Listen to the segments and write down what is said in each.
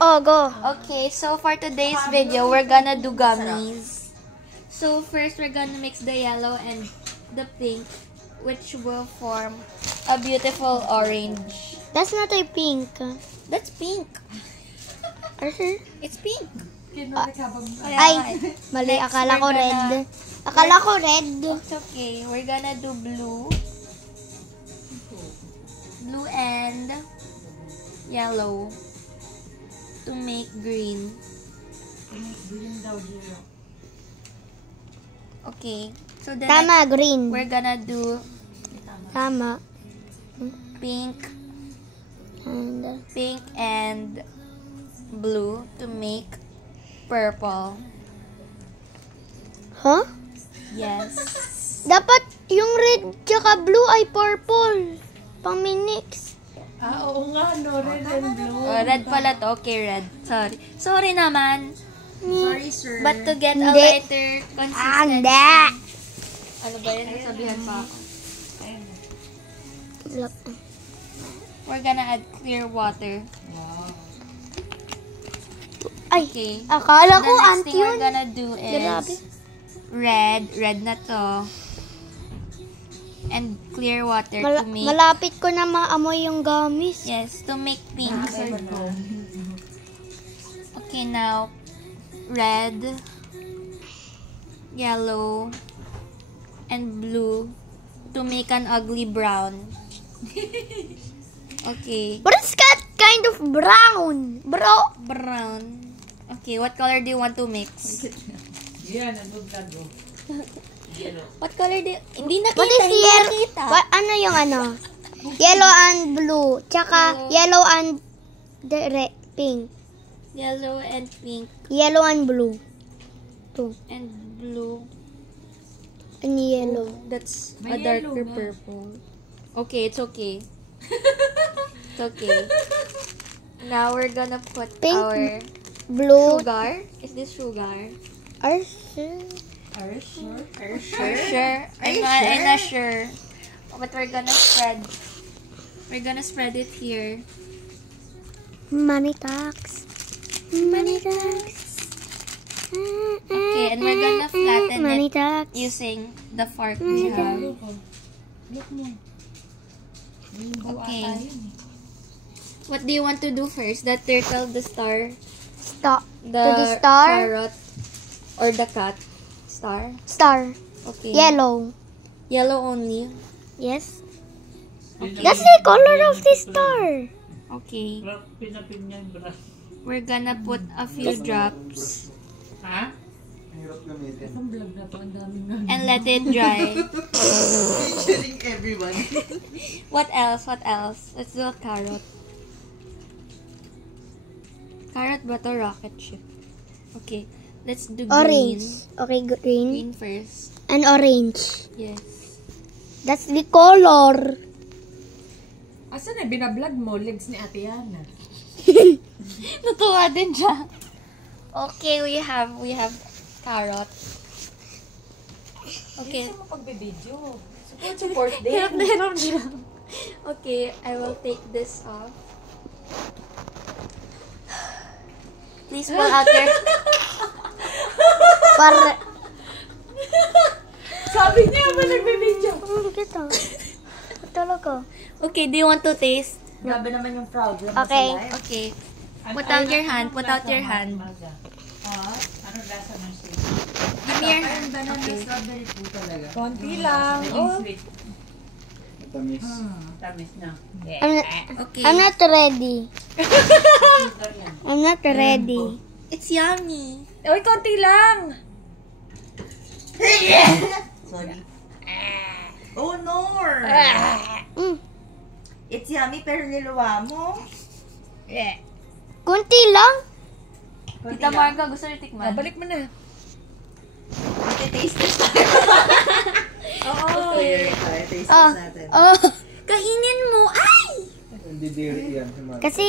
Oh, go. Okay, so for today's video, we're gonna do gummies. So first, we're gonna mix the yellow and the pink, which will form a beautiful orange. That's not a pink. That's pink. It's pink. Ay, mali. Next, Akala ko we're red. gonna- Akala ko red. It's okay. We're gonna do blue. Blue and yellow to make green. Okay. So the next, Tama, green. we're gonna do Tama. pink And, and blue to make purple. huh? Yes. Dapat yung red tsaka blue ay purple. Pang minix. Oo nga, no, red and blue. Red pala to. Okay, red. Sorry naman. Sorry, sir. But to get a Hindi. lighter consistency. Hindi. Ano ba yun? Nasabihan pa ako. We're gonna add clear water. Ay, Okay. akala ko The next anti thing we're yun. gonna do Grabe. is red na to. And clear water to make, Malapit ko na maamoy yung gamis. yes, to make pink. Okay, now, red, yellow, and blue to make an ugly brown. Okay, But it's got kind of brown, bro. brown. Okay, what color do you want to mix? Yan, nag-vlog ko. What color do you... Hindi nakita, What is hindi yellow? nakita. Ano yung ano? Yellow and blue. Tsaka yellow and pink. Yellow and pink Yellow and blue. Two. and blue. And yellow. That's May a darker yellow nga. purple. Okay, it's okay. It's okay. Now we're gonna put Pink, our Blue. sugar. Is this sugar? Are Are you sure? Sure. I'm not sure. But we're gonna spread. We're gonna spread it here. money tax. Money tax. Okay, and we're gonna flatten money it tax. using the fork we have. Look mo. Okay. What do you want to do first? The turtle, the star, Stop. the To the star? carrot, or the cat? Star. Star. Okay. Yellow. Yellow only. Yes. That's the color of the star. Okay. Pinapin niya yung bra. We're gonna put a few drops Ha? Itong vlog na to, ang daming nga. and let it dry. Featuring everyone. What else? What else? Let's do a carrot. Carrot ba to? Rocket ship. Okay. Let's do green. Orange. Okay, green. Green first. And orange. Yes. That's the color. Asa na, binablog mo, legs ni Ate Yana. Natuwa din siya. Okay, we have carrot. Okay. Gusto mo pagbibideo. Support din. Hirap na hirap din. Okay, I will take this off. Please pull out your... Para... Sabi niya ba nagbibideo? Hindi kita. Talaga. Okay, do you want to taste? Grabe naman yung proud. Okay. Okay. Put out your hand. Put out your hand. Anong lasa ng steak? Give me your hand. Banana strawberry po talaga. Konti lang. Oh. Matamis. Tamis na. Okay. I'm not ready. I'm not ready. It's yummy. Uy, konti lang. Sorry. Oh no! Mm. It's yummy pero niluwa mo. Kunti lang. Tita Marga, gusto niyo tikman? Balik mo na. Taste test tayo. Oo. Taste test Oh. natin. Oh. Kainin mo! Ay! Hindi dairy yan. Kasi,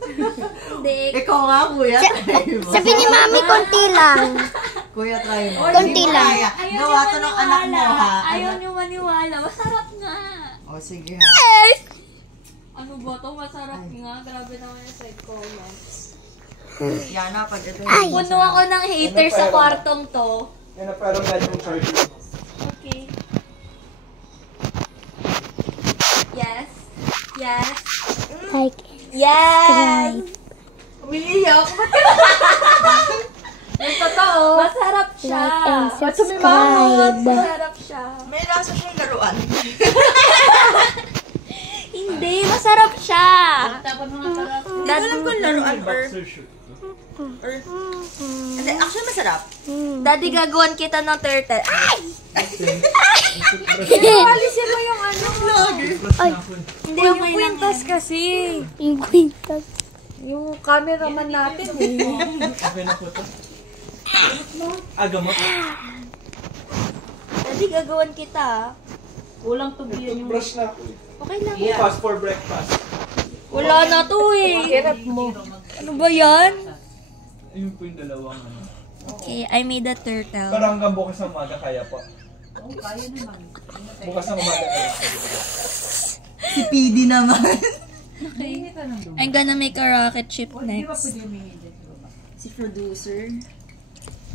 Hindi. Ikaw nga kuya. Try mo. sabi ni mami, konti lang. Kuya try mo. Konti lang. Gawa to ng anak mo ha. Ayaw niyo maniwala. Masarap nga. O sige ha. Yes! Ano ba to? Masarap nga. Grabe naman yung side comments. Yana, pag ito Puno ako ng haters sa kwartong to. Yan na parang ganyan yung charger. Okay. Yes. Yes. Like, Yes! umiiyak. Yung totoo. Masarap siya. like and subscribe. Masarap siya. May lasa siyang laruan. Hindi, masarap siya. Hindi ko alam kung laruan or... Hindi, actually masarap. Daddy, gagawan kita ng turtle. Ay! Alisin mo yung ano. Ay, Hindi, yung kwintas kasi. yung kwintas. Yung cameraman natin eh. Okay na po ito. Gamot. Daddy, gagawan kita. Kulang to yun yung... Brush na ako. Okay lang. Bukas for breakfast. Wala na to eh. Hirap mo. Ano ba yan? Ayun po yung dalawang ano. Okay, I made a turtle. Pero hanggang bukas ng umaga kaya po. Bukas ng umaga kaya. Si PD naman. I'm gonna make a rocket ship next. Si producer.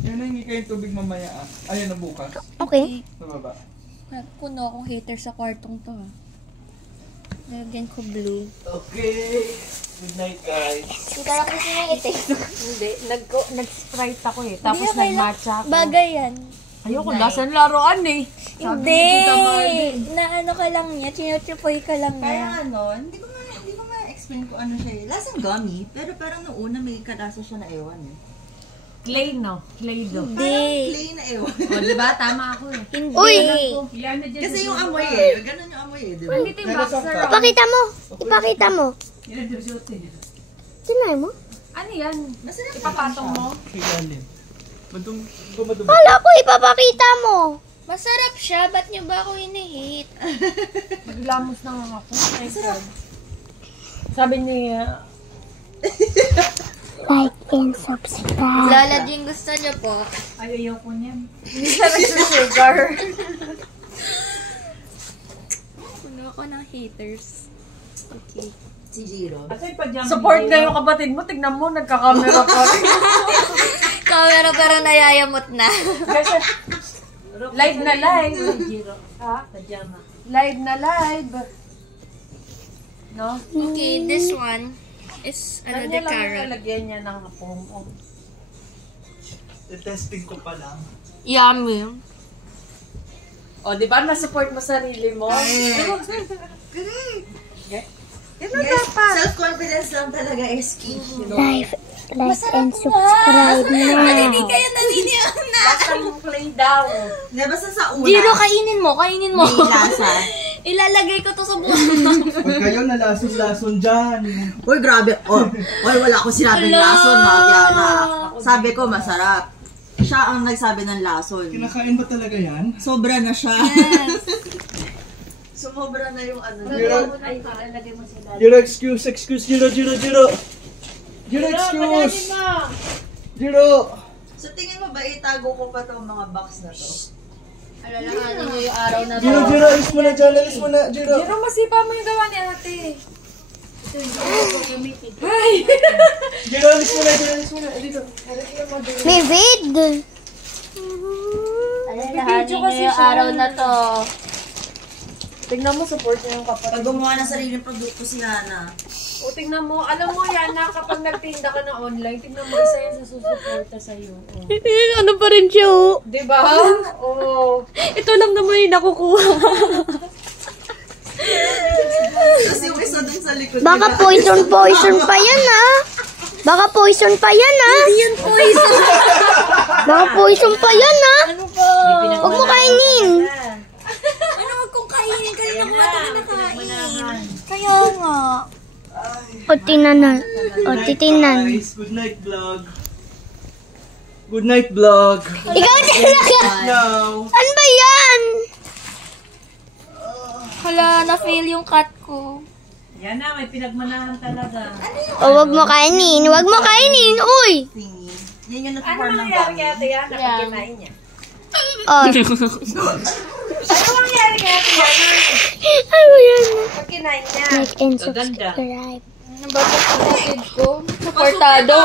Yun na hingi kayong tubig mamaya ah. Ayun na bukas. Okay. Sa baba. Puno akong hater sa kwartong to. Lagyan ko blue. Okay. Good night guys. Kita lang kasi yung itik. Hindi. Nag-sprite ako eh. Tapos nag-matcha ako. Bagay yan. Ayoko, lasan laruan eh. Hindi! Na ano ka lang niya, chinuchupoy ka lang Kaya niya. ano, hindi ko ma-explain kung ano siya eh. Lasang gummy, pero parang nung una may kalasa siya na ewan eh. Clay no? Clay do. Hindi. Play na ewan. O diba? Tama ako eh. Hindi. Uy! Kasi yung amoy eh, ganun yung amoy eh, di ba? Dito yung boxer. Ipakita mo. Ipakita mo. Tinay mo? Ano yan? Masarap na Ipapatong mo? Ilalim. Madumi. Kala ko ipapakita mo. Masarap siya, ba't niyo ba ako hinihit? Naglamos na nga ako. My God. Sabi niya, Like and subscribe. Lola Jing, gusto niyo po? ayoko niyan. Hindi siya nagsusugar. Puno ako ng haters. Okay. Si Jiro. Support na yung kapatid mo. Tignan mo, nagka-camera pa rin. Camera pero nayayamot na. Kasi, live na live. Ha? Live na live. No? Okay, this one is another Kanya lang yung carrot. lalagyan niya ng hapong. Testing ko pa lang. Yummy. O, di ba? Na-support mo sarili mo? Yes, self-confidence lang talaga is key. Like and subscribe na. Hindi kayo naniniyak na. Lasan mo play daw. Di ba sa una, Jiro, kainin mo. Kainin mo. may lasa. Ilalagay ko to sa buwan. Huwag kayo nalason-lason dyan. Uy, grabe. Oh, oy, wala akong sinabing lason, Mariana. Sabi ko, masarap. Siya ang nagsabi ng lason. Kinakain ba talaga yan? Sobra na siya. Yes. Sumobra na yung ano. Jiro, excuse, Jiro. Jiro, excuse. Jiro. So, tingin mo ba itago ko pa itong mga box na to? Alalahanin niyo yung araw na to. Jiro, alis mo na dyan, Jiro. Pero masipa mo yung gawa ni ate. Jiro, alis mo na. Dito. May vid. Alalahanin niyo yung araw na to. Tignan mo, support niya yung kapatid. Pag gumawa ng sariling produkto si Hana. O, tingnan mo. Alam mo yan na kapag nagtinda ka na online, tignan mo isa yan sa susuporta sa'yo. O. Ano pa rin siya? Diba? Oo. Ito lang naman yung nakukuha. Tapos yung isa dun sa likod. Baka poison pa yan ah. Baka poison pa yan ah. Hindi yan poison. Baka poison pa yan ah. Ano po? Huwag mo kainin. Ano wag kong kainin? Kanina ko nga ito kinakain. Kaya nga. O tinanan. O titinan. Guys, good night vlog. Good night vlog. Ikaw talaga. Now. Ano ba yan? Hala, na-fail yung cut ko. Yan na, may pinagmanahan talaga. O wag mo kainin. Wag mo kainin. Uy. Thingy. Yan yung Ano nag-form ng mangyari gummy. kay ate yan? Nakikinain niya. O. Ano mangyari nangyari kaya Tiana? Ano yan? Pag kinain niya. Like and Gaganda. subscribe. Ano ba ito kapatid ko? Supportado.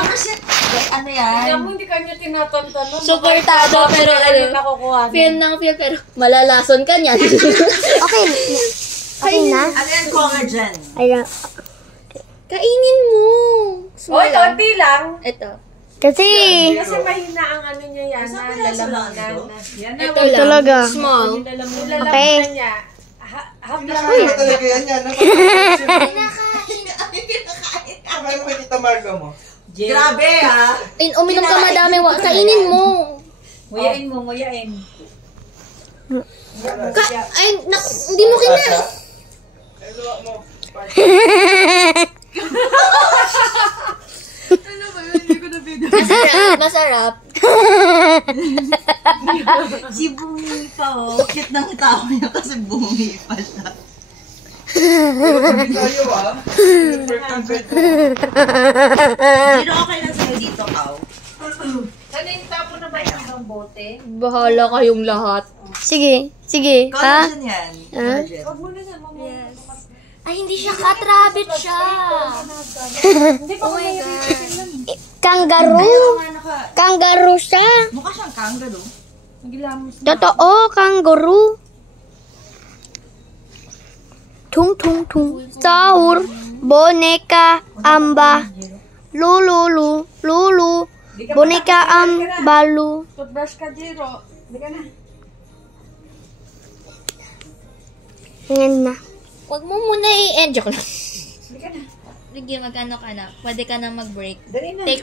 Ano yan? Kaya mo hindi kanya tinatantanan. Supportado, pero ano, nakukuha niya. feel ng feel, pero malalason ka niyan. Okay. Okay na? Ano yan, collagen? Ayan. Kainin mo. Oy, konti lang. Ito. Kasi, Kasi mahina ang ano niya yan. Isang na piraso lang lalamunan. ito? Yan na. Ito lang. Talaga. Small. Yung lalamunan Okay. niya. Half na Ano talaga yan yan? Kakain mo yung tamarga mo. Grabe ha! Uminom ka madami. Kainin mo. Nguyain mo, nguyain. Ay, hindi mo kinain. Ay, luwa mo. Masarap, masarap. Si Bumi pa oh. Cute ng tao niya kasi Bumi pa siya. Tayo ah. Perfect bed mo. Sino okay na sa'yo dito, Pao? Kanin tapo na ba yung ibang bote? Bahala kayong lahat. sige. Sige. Ha? Collagen yan. Ha? Collagen. Huwag mo na naman. Yes. Ay, hindi siya cat rabbit siya. Hindi pa may Kangaroo. Kangaroo siya. Mukha siyang kangaroo. Totoo, kangaroo. Tung tung tung. Sahur. Boneka. Amba. Lulu. Lulu. Boneka ambalu. toothbrush ka, Jiro. Hindi ka na. Ayan na. Huwag mo muna i-end. Joke lang. Sige, magkano ka na? Pwede ka na mag-break. Dali na. Take